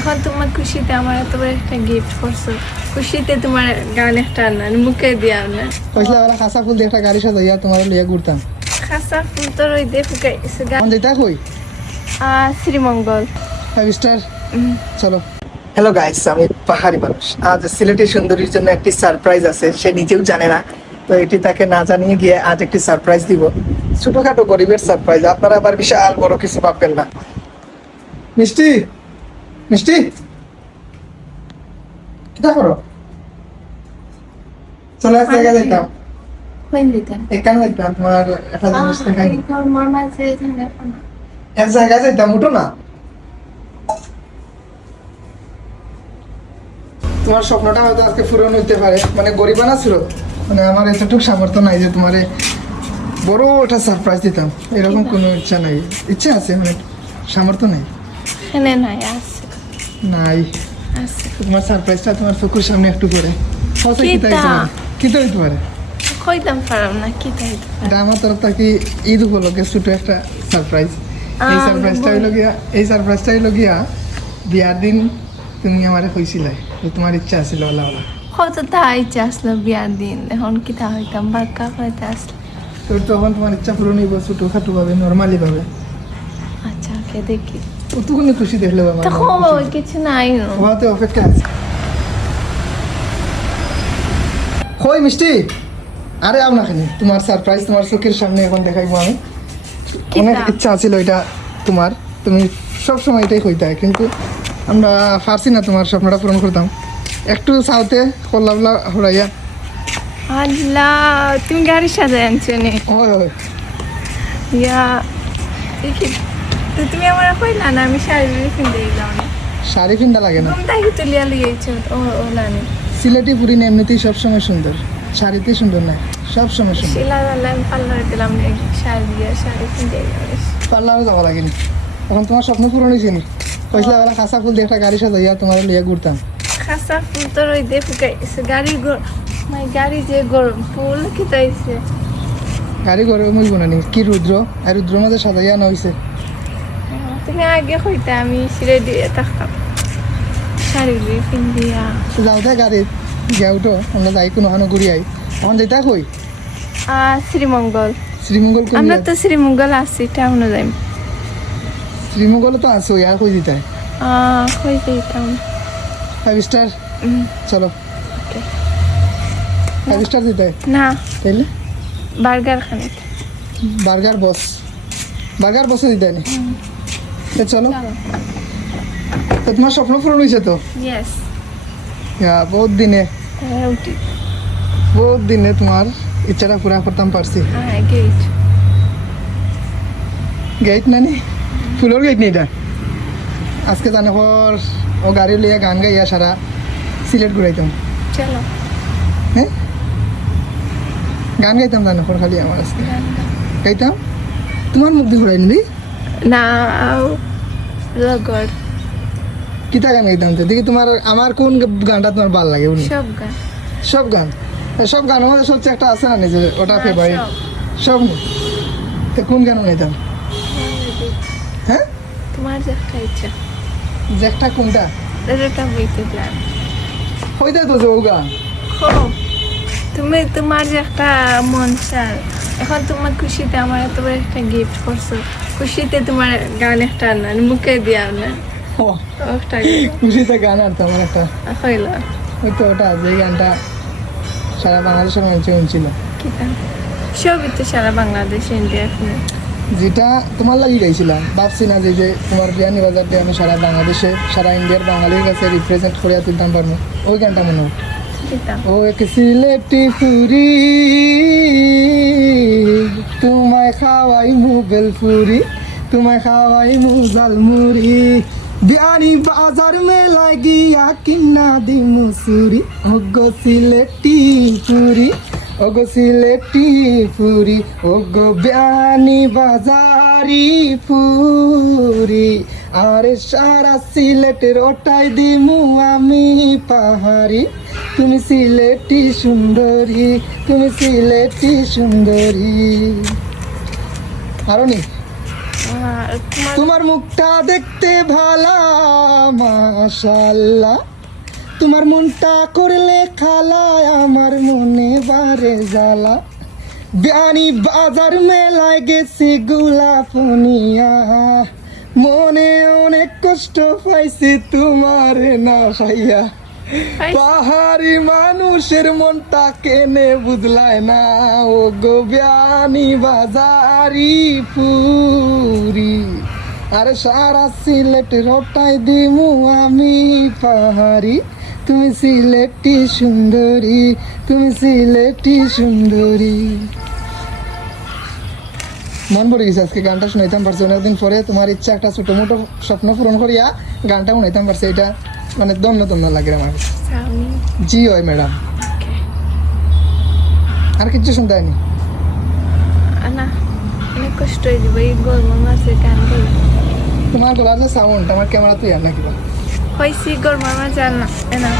এখন তোমার খুশিতে আমার এত বড় একটা গিফট করছো, খুশিতে তোমার গান একটা আনার মুখে দিয়া আনার কইলা ওরা খাসা ফুল দিয়ে একটা গাড়ি সাজাইয়া তোমার লিয়া ঘুরতাম। খাসা ফুল তো রই দে ফুকাইছে কোন যেটা কই শ্রীমঙ্গল 5 স্টার। চলো। হ্যালো গাইস, আমি পাহাড়ি মানুষ। আজ সিলেটের সুন্দরীর জন্য একটি সারপ্রাইজ আছে, সে নিজেও জানে না। তো এটি তাকে না জানিয়ে গিয়ে আজ একটি সারপ্রাইজ দিব, ছোটখাটো গরিবের সারপ্রাইজ। আপনারা আবার বিশাল বড় কিছু ভাববেন না। মিষ্টি মিষ্টি কিটা করো? চলে আসতে গেলে যাইতাম কইন দিতাম এখানে যাইতাম তোমার একটা জিনিস দেখাই। মোর মাঝে ঝাঙ্গা এক জায়গায় যাইতাম, উঠো না। তোমার স্বপ্নটা হয়তো আজকে পূরণ হইতে পারে। মানে গরিবানা ছিল, মানে আমার এতটুকু সামর্থ্য নাই যে তোমারে বড় একটা সারপ্রাইজ দিতাম, এরকম কোনো ইচ্ছা নাই। ইচ্ছা আছে, মানে সামর্থ্য নাই। এনে নাই আছে নাই আছে তোমার সারপ্রাইজটা তোমার চোখের সামনে একটু করে কিতা হইতে পারে। কইতাম পারাম না কি তাইতো এটা আমার তরফ থেকে ঈদ উপলক্ষে ছোট একটা সারপ্রাইজ। এই সারপ্রাইজটা হইলো গিয়া বিয়ার দিন তুমি আমারে কইছিলে যে তোমার ইচ্ছা আছিল ওলা ওলা। কত তা ইচ্ছা আসলো বিয়ার দিন, এখন কি তা হইতাম বাক্কা হইতে আসলো। তো তখন তোমার ইচ্ছা পূরণ হইব ছোটখাটো ভাবে, নর্মালি ভাবে। আচ্ছা কে দেখি কতক্ষণে খুশি দেখলে আমার তো কিছু নাই ওহাতে অপেক্ষা আছে। কই মিষ্টি, আরে আও না খানি, তোমার সারপ্রাইজ তোমার চোখের সামনে এখন দেখাইবো আমি। অনেক ইচ্ছা আছিল এটা তোমার, তুমি সবসময় এটাই কইতা, কিন্তু আমরা পারছি না তোমার স্বপ্নটা পূরণ করতাম। একটু সাউতে কল্লাবলা হরাইয়া। আল্লাহ, তুমি গাড়ি সাজায় আনছো নি? ওই ওই ইয়া দেখি তো তুমি আমার কইলা না আমি শাড়ি কিনতে গেলাম না। শাড়ি পিন্দা লাগে না, তুমি তাই তুলিয়া লিয়েছো ও লানি সিলেটি পুরি এমনিতেই সবসময় সুন্দর, শাড়িতেই সুন্দর না, সবসময় সুন্দর। শিলা লালাম পার্লার গেলাম না, শাড়ি দিয়ে শাড়ি কিনতে গেলাম। পার্লারে যাওয়া লাগেনি, এখন তোমার স্বপ্ন পূরণ হয়েছে নি। কইলা ওরা খাসা ফুল দিয়ে একটা গাড়ি সাজাইয়া তোমার লিয়া ঘুরতাম। খাসা ফুল তো রই দে ফুকাইছে গাড়ি যে গরম ফুল কি তাইছে গাড়ি ঘরে মইব না নি কি রুদ্র, আর রুদ্র মাঝে সাজাইয়া না হইছে। তুমি আগে কইতা আমি সিরে দিয়ে থাকতাম শাড়ি দিয়ে কিনদিয়া। যাও দে গাড়ি গিয়া উঠো, আমরা যাই কোনো হানো ঘুরি আই। এখন যেটা কই শ্রীমঙ্গল। শ্রীমঙ্গল কোন আমরা তো শ্রীমঙ্গল আছি টাউনে যাই। শ্রীমঙ্গল তো আছো, আর কই দিতে কই যাইতাম 5 স্টার। চলো 5 স্টার দিতে না তাইলে বার্গার খানে বার্গার বসে দিতে নি। চলো, তো তোমার স্বপ্ন পূরণ হয়েছে তো? ইয়েস বহুত দিনে তোমার ইচ্ছাটা পুরা করতাম পারছি। গেট গেট না নি, ফুলের গেট নেই এটা। আজকে জানে পর ও গাড়ি লিয়া গান গাইয়া সারা সিলেট ঘুরাইতাম। চলো হ্যাঁ, গান গাইতাম জানে পর খালি আমার আজকে গাইতাম। তোমার মুখ দিয়ে ঘুরাই নিবি না লগর কিতা গান গাইতাম তো দেখি। তোমার আমার কোন গানটা তোমার ভালো লাগে? সব গান সব গান আমাদের সবচেয়ে একটা আছে না নিজে, ওটা না, ফেভারিট সব। তো কোন গান গাইতাম? হ্যাঁ, তোমার যেটা ইচ্ছা যে একটা কোনটা এটা বইতে প্ল্যান হইতে তো যাও গান। তুমি তোমার যে একটা মন চার, এখন তোমার খুশিতে আমার এত বড় একটা গিফট করছো, খুশিতে তোমার গান একটা আনার মুখে দিয়া আনার ওটা খুশিতে গান আনতো আমার একটা হইল হয়তো, ওটা যে গানটা সারা বাংলাদেশের মানুষে শুনছিল। কি গান? সবই তো সারা বাংলাদেশ ইন্ডিয়া যেটা তোমার লাগি গাইছিলাম, ভাবছি না যে তোমার বিয়ানি বাজার দিয়ে আমি সারা বাংলাদেশে সারা ইন্ডিয়ার বাঙালির কাছে রিপ্রেজেন্ট করে তুলতাম পারবো। ওই গানটা মনে হয় ও এক সিলেটি ফুরি তোমায় খাওয়াই মুবেল ফুরি, তোমায় খাওয়াই মুজাল মুড়ি, বিয়ানি বাজার মে লাগিয়া কিনা দি মুসুরি। ওগো সিলেটি ফুরি, ওগো সিলেটি ফুরি, ওগো বিয়ানি বাজারি ফুরি, আরে সারা সিলেটের ওটাই দিমু আমি পাহাড়ি। তুমি সিলেটি সুন্দরী, তুমি সিলেটি সুন্দরী। আরো নি তোমার তোমার মুখটা দেখতে ভালা মাশাআল্লাহ, তোমার মনটা করলে খালায় আমার মনে বারে জ্বালা, বিয়ানি বাজার মেলায় গেছি গোলাপনিয়া, মনে অনেক কষ্ট পাইছি তোমার না পাইয়া, পাহাড়ি মানুষের মনটা কেনে বুঝলায় না, ও গো বিয়ানি বাজারি পুরি, আরে সারা সিলেট রটাই দিমু আমি পাহাড়ি, তুমি সিলেটি সুন্দরী, তুমি সিলেটি সুন্দরী। মন পড়ে গেছে আজকে গানটা শুনাইতাম পারছি অনেকদিন পরে, তোমার ইচ্ছা একটা ছোট মোটো স্বপ্ন পূরণ করিয়া গানটা শুনাইতাম পারছি, এটা মানে দন্য দন্য লাগে আমার। আমি জি হয় ম্যাডাম, আর কিছু শুনতে হয়নি? না অনেক কষ্ট হয়ে যাবে এই গরমের মাঝে গান করে। তোমার গলার যে সাউন্ড আমার ক্যামেরা তুই আর নাকি হয়েছি গরমের মাঝে আর না